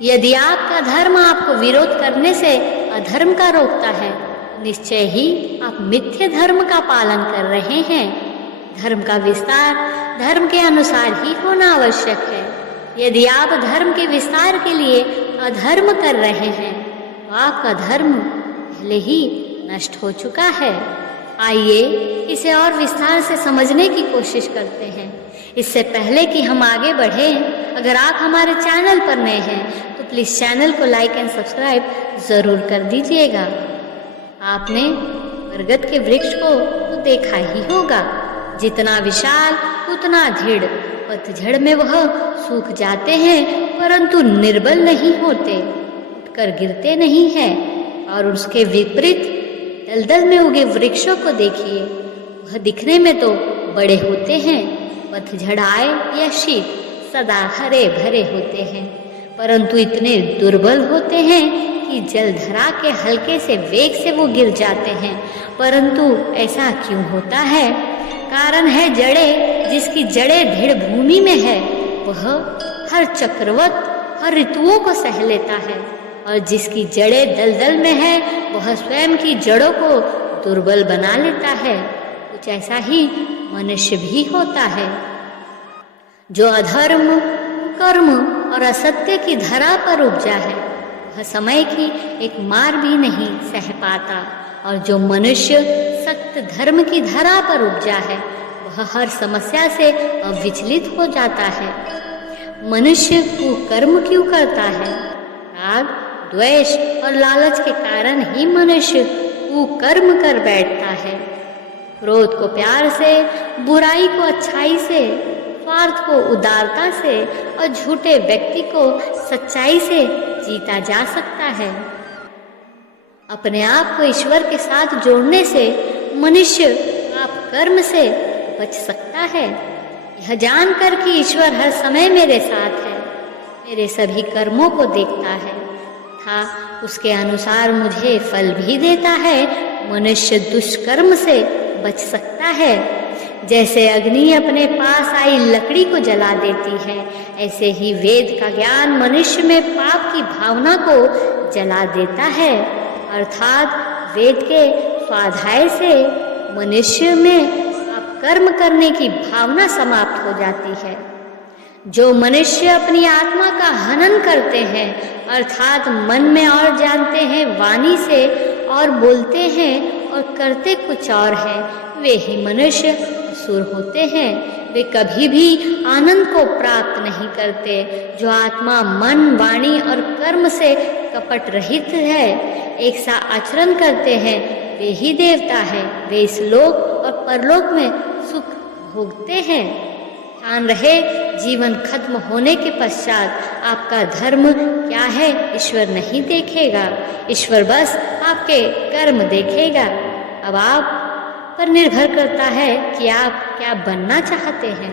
यदि आपका धर्म आपको विरोध करने से अधर्म का रोकता है, निश्चय ही आप मिथ्य धर्म का पालन कर रहे हैं। धर्म का विस्तार धर्म के अनुसार ही होना आवश्यक है। यदि आप धर्म के विस्तार के लिए अधर्म कर रहे हैं तो आपका धर्म पहले ही नष्ट हो चुका है। आइए इसे और विस्तार से समझने की कोशिश करते हैं। इससे पहले कि हम आगे बढ़ें, अगर आप हमारे चैनल पर नए हैं तो प्लीज़ चैनल को लाइक एंड सब्सक्राइब ज़रूर कर दीजिएगा। आपने बरगद के वृक्ष को तो देखा ही होगा, जितना विशाल उतना दृढ़। पतझड़ में वह सूख जाते हैं परंतु निर्बल नहीं होते, उठकर गिरते नहीं हैं। और उसके विपरीत दलदल में उगे वृक्षों को देखिए, वह दिखने में तो बड़े होते हैं, पतझड़ आए या शीत सदा हरे भरे होते हैं, परंतु इतने दुर्बल होते हैं कि जलधरा के हल्के से वेग से वो गिर जाते हैं। परंतु ऐसा क्यों होता है? कारण है जड़ें। जिसकी जड़ें दृढ़ भूमि में है वह हर चक्रवत हर ऋतुओं को सह लेता है, और जिसकी जड़ें दलदल में है वह स्वयं की जड़ों को दुर्बल बना लेता है। कुछ ऐसा ही मनुष्य भी होता है, जो अधर्म कर्म और असत्य की धरा पर उपजा है वह समय की एक मार भी नहीं सह पाता, और जो मनुष्य सख्त धर्म की धरा पर उपजा है वह हर समस्या से अविचलित हो जाता है। मनुष्य कुकर्म क्यों करता है? राग द्वेष और लालच के कारण ही मनुष्य कुकर्म कर बैठता है। क्रोध को प्यार से, बुराई को अच्छाई से, स्वार्थ को उदारता से और झूठे व्यक्ति को सच्चाई से जीता जा सकता है। अपने आप को ईश्वर के साथ जोड़ने से मनुष्य पाप कर्म से बच सकता है। यह जानकर कि ईश्वर हर समय मेरे साथ है, मेरे सभी कर्मों को देखता है तथा उसके अनुसार मुझे फल भी देता है, मनुष्य दुष्कर्म से बच सकता है। जैसे अग्नि अपने पास आई लकड़ी को जला देती है, ऐसे ही वेद का ज्ञान मनुष्य में पाप की भावना को जला देता है। अर्थात वेद के स्वाध्याय से मनुष्य में पाप कर्म करने की भावना समाप्त हो जाती है। जो मनुष्य अपनी आत्मा का हनन करते हैं, अर्थात मन में और जानते हैं, वाणी से और बोलते हैं और करते कुछ और है, वे ही मनुष्य असुर होते हैं। वे कभी भी आनंद को प्राप्त नहीं करते। जो आत्मा मन वाणी और कर्म से कपट रहित है, एक सा आचरण करते हैं, वे ही देवता है। वे इस लोक और परलोक में सुख भोगते हैं। ध्यान रहे, जीवन खत्म होने के पश्चात आपका धर्म क्या है ईश्वर नहीं देखेगा, ईश्वर बस आपके कर्म देखेगा। अब आप पर निर्भर करता है कि आप क्या बनना चाहते हैं।